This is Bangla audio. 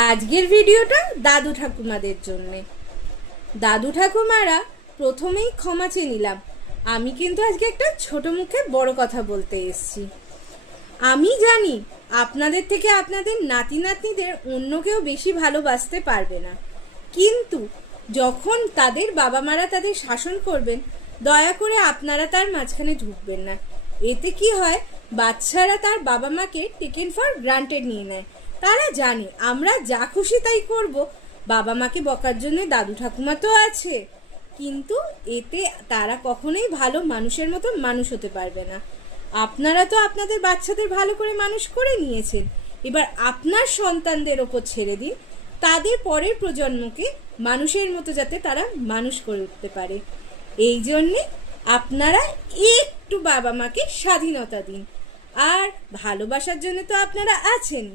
আজকের ভিডিওটা দাদু ঠাকুমাদের জন্য। দাদু ঠাকুমারা প্রথমেই ক্ষমা চেয়ে নিলাম, আমি কিন্তু আজকে একটা ছোট মুখে বড় কথা বলতে এসেছি। আমি জানি আপনাদের থেকে আপনাদের নাতি নাতনিদের অন্য কেউ বেশি ভালোবাসতে পারবে না, কিন্তু যখন তাদের বাবা মারা তাদের শাসন করবেন, দয়া করে আপনারা তার মাঝখানে ঢুকবেন না। এতে কি হয়, বাচ্চারা তার বাবা মাকে টেকেন ফর গ্রান্টেড নিয়ে নেয়। তারা জানে আমরা যা খুশি তাই করব, বাবা মাকে বকার জন্য দাদু ঠাকুমা তো আছে, কিন্তু এতে তারা কখনোই ভালো মানুষের মতো মানুষ হতে পারবে না। আপনারা তো আপনাদের বাচ্চাদের ভালো করে মানুষ করে নিয়েছেন, এবার আপনার সন্তানদের ওপর ছেড়ে দিন, তাদের পরের প্রজন্মকে মানুষের মতো যাতে তারা মানুষ করে উঠতে পারে। এই জন্যে আপনারা একটু বাবা মাকে স্বাধীনতা দিন। আর ভালোবাসার জন্য তো আপনারা আছেন।